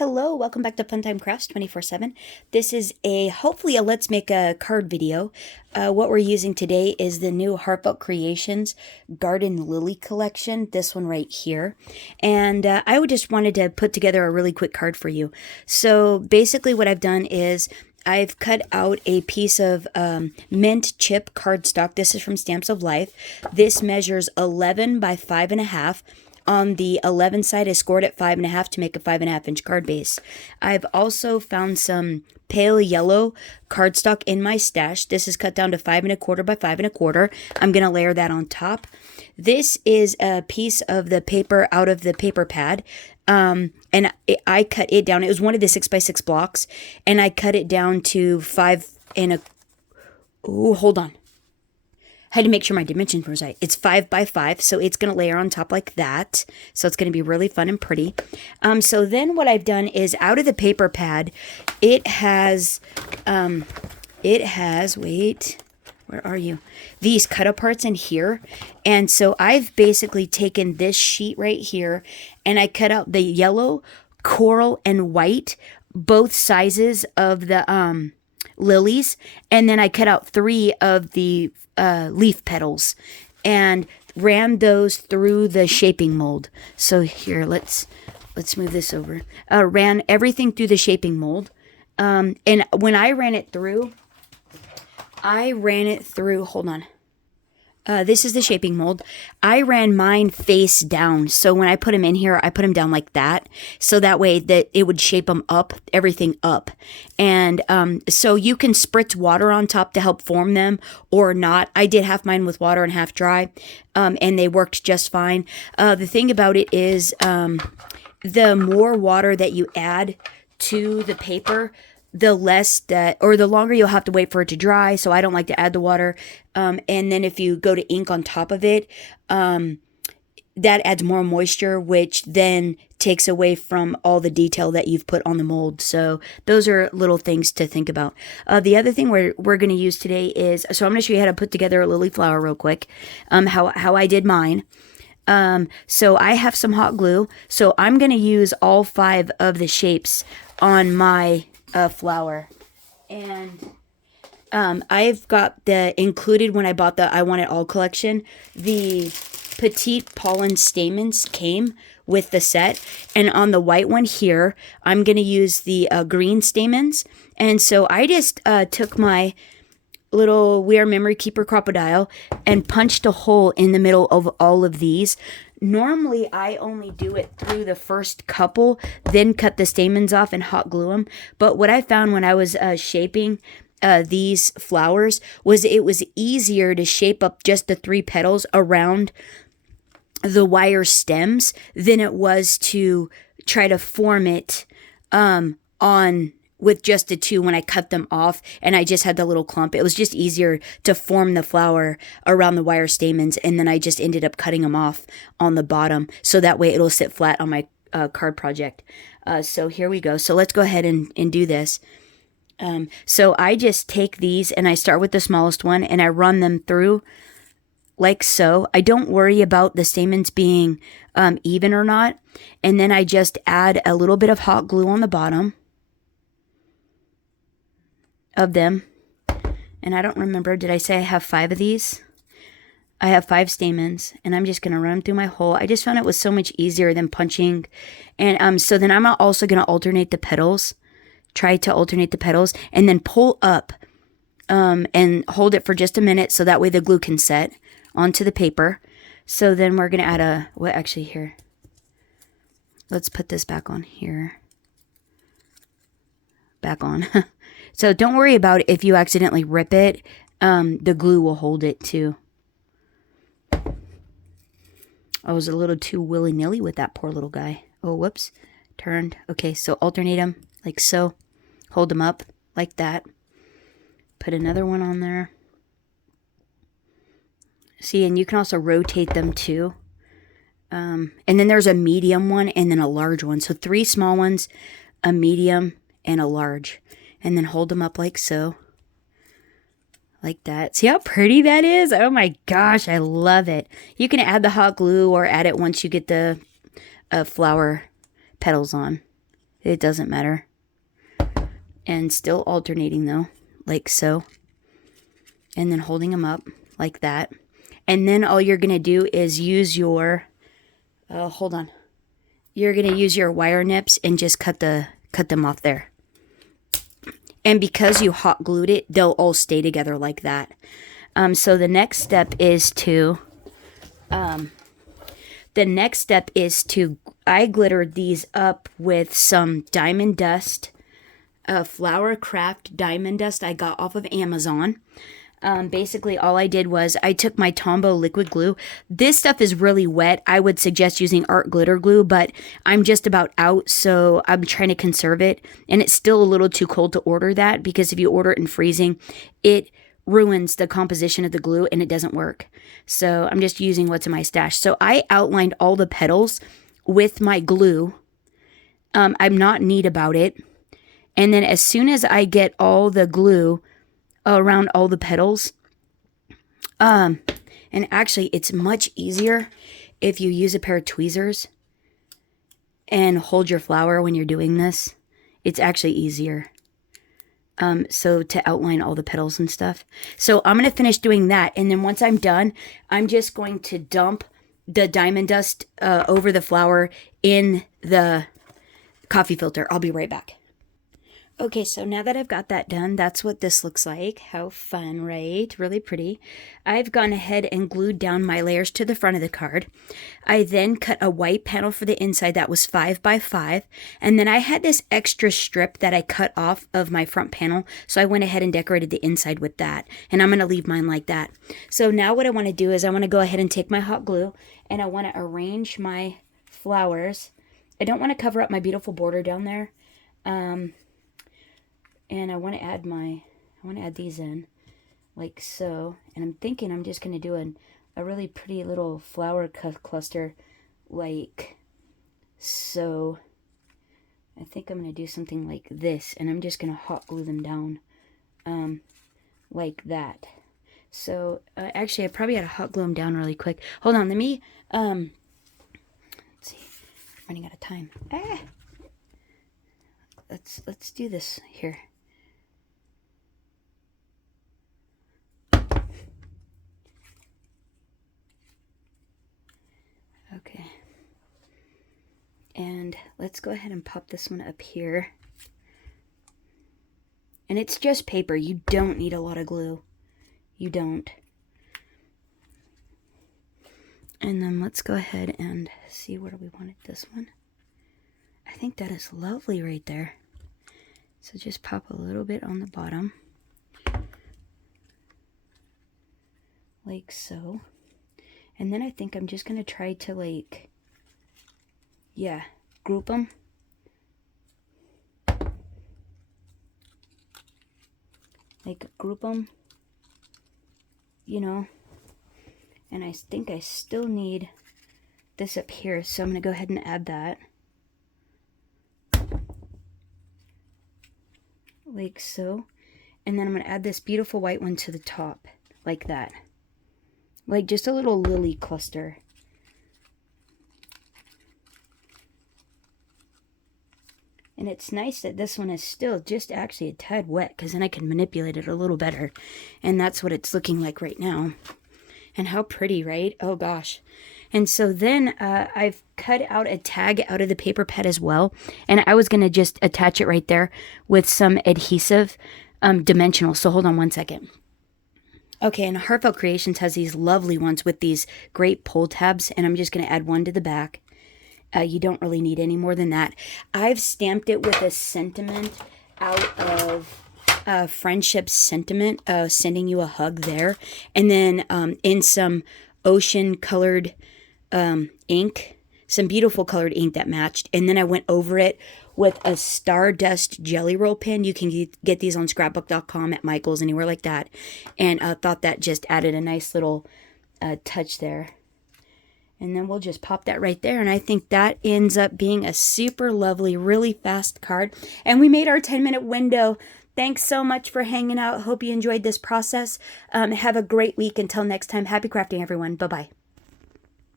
Hello, welcome back to Funtime Crafts 24/7. This is hopefully a let's make a card video. What we're using today is the new Heartfelt Creations Garden Lily collection, this one right here. And I just wanted to put together a really quick card for you. So basically what I've done is I've cut out a piece of mint chip cardstock. This is from Stamps of Life. This measures 11 by 5.5. On the 11 side, I scored at 5.5 to make a 5.5-inch card base. I've also found some pale yellow cardstock in my stash. This is cut down to 5.25 by 5.25. I'm going to layer that on top. This is a piece of the paper out of the paper pad. I cut it down. It was one of the 6x6 blocks, and I cut it down to 5 and a... Oh, hold on. I had to make sure my dimensions were right. It's 5 by 5, so it's going to layer on top like that. So it's going to be really fun and pretty. So then what I've done is out of the paper pad, it has, wait, where are you? These cut aparts in here. And so I've basically taken this sheet right here, and I cut out the yellow, coral, and white, both sizes of the lilies. And then I cut out 3 of the leaf petals and ran those through the shaping mold. So here, let's move this over. Ran everything through the shaping mold. And when I ran it through, hold on. This is the shaping mold. I ran mine face down. So when I put them in here, I put them down like that. So that way that it would shape them up, everything up. And so you can spritz water on top to help form them or not. I did half mine with water and half dry. And they worked just fine. The thing about it is the more water that you add to the paper, the less that, or the longer you'll have to wait for it to dry. So I don't like to add the water. And then if you go to ink on top of it, that adds more moisture, which then takes away from all the detail that you've put on the mold. So those are little things to think about. The other thing we're going to use today is, so I'm going to show you how to put together a lily flower real quick, how I did mine. So I have some hot glue. So I'm going to use all 5 of the shapes on my flower. And I've got the included when I bought the I Want It All collection. The petite pollen stamens came with the set. And on the white one here, I'm going to use the green stamens. And so I just took my little We Are Memory Keeper crocodile and punched a hole in the middle of all of these. Normally, I only do it through the first couple, then cut the stamens off and hot glue them. But what I found when I was shaping these flowers was it was easier to shape up just the 3 petals around the wire stems than it was to try to form it on with just the 2 when I cut them off and I just had the little clump. It was just easier to form the flower around the wire stamens, and then I just ended up cutting them off on the bottom so that way it'll sit flat on my card project. So here we go. So let's go ahead and do this. So I just take these and I start with the smallest one and I run them through like so. I don't worry about the stamens being even or not. And then I just add a little bit of hot glue on the bottom of them. And I don't remember, did I say I have 5 of these? I have 5 stamens, and I'm just going to run them through my hole. I just found it was so much easier than punching. And so then I'm also going to alternate the petals. Try to alternate the petals, and then pull up and hold it for just a minute so that way the glue can set onto the paper. So then we're going to add actually here. Let's put this back on here. Back on. So don't worry about it if you accidentally rip it. The glue will hold it too. I was a little too willy-nilly with that poor little guy. Oh, whoops. Turned. Okay, so alternate them like so. Hold them up like that. Put another one on there. See, and you can also rotate them too. And then there's a medium one and then a large one. So 3 small ones, a medium, and a large. And then hold them up like so. Like that. See how pretty that is? Oh my gosh, I love it. You can add the hot glue or add it once you get the flower petals on. It doesn't matter. And still alternating though, like so. And then holding them up like that. And then all you're going to do is use your, hold on. You're going to use your wire nips and just cut them off there. And because you hot glued it, they'll all stay together like that. So the next step is to, I glittered these up with some diamond dust, Flower Craft diamond dust I got off of Amazon. Basically all I did was I took my Tombow liquid glue. This stuff is really wet. I would suggest using art glitter glue, but I'm just about out, so I'm trying to conserve it. And it's still a little too cold to order that, because if you order it in freezing, it ruins the composition of the glue and it doesn't work. So I'm just using what's in my stash. So I outlined all the petals with my glue. I'm not neat about it. And then as soon as I get all the glue around all the petals, and actually it's much easier if you use a pair of tweezers and hold your flower when you're doing this. It's actually easier. So to outline all the petals and stuff. So I'm going to finish doing that. And then once I'm done, I'm just going to dump the diamond dust over the flower in the coffee filter. I'll be right back. Okay, so now that I've got that done, that's what this looks like. How fun, right? Really pretty. I've gone ahead and glued down my layers to the front of the card. I then cut a white panel for the inside that was 5 by 5. And then I had this extra strip that I cut off of my front panel. So I went ahead and decorated the inside with that. And I'm going to leave mine like that. So now what I want to do is I want to go ahead and take my hot glue and I want to arrange my flowers. I don't want to cover up my beautiful border down there. And I want to add these in like so. And I'm thinking I'm just going to do a really pretty little flower cluster like so. I think I'm going to do something like this, and I'm just going to hot glue them down like that. So actually I probably got to hot glue them down really quick. Hold on, let me, let's see, I'm running out of time. Let's do this here. Okay, and let's go ahead and pop this one up here. And it's just paper. You don't need a lot of glue. You don't. And then let's go ahead and see where do we want it. This one. I think that is lovely right there. So just pop a little bit on the bottom. Like so. And then I think I'm just going to try to like, yeah, group them. Like group them, you know. And I think I still need this up here. So I'm going to go ahead and add that. Like so. And then I'm going to add this beautiful white one to the top. Like that. Like just a little lily cluster. And it's nice that this one is still just actually a tad wet, because then I can manipulate it a little better. And that's what it's looking like right now. And how pretty, right? Oh gosh. And so then I've cut out a tag out of the paper pad as well. And I was going to just attach it right there with some adhesive dimensional. So hold on one second. Okay, and Heartfelt Creations has these lovely ones with these great pull tabs, and I'm just going to add one to the back. You don't really need any more than that. I've stamped it with a sentiment out of Friendship Sentiment, sending you a hug there, and then in some ocean colored ink, some beautiful colored ink that matched, and then I went over it with a Stardust Jelly Roll pen. You can get these on scrapbook.com, at Michael's, anywhere like that. And I thought that just added a nice little touch there. And then we'll just pop that right there. And I think that ends up being a super lovely, really fast card. And we made our 10-minute window. Thanks so much for hanging out. Hope you enjoyed this process. Have a great week. Until next time, happy crafting, everyone. Bye-bye.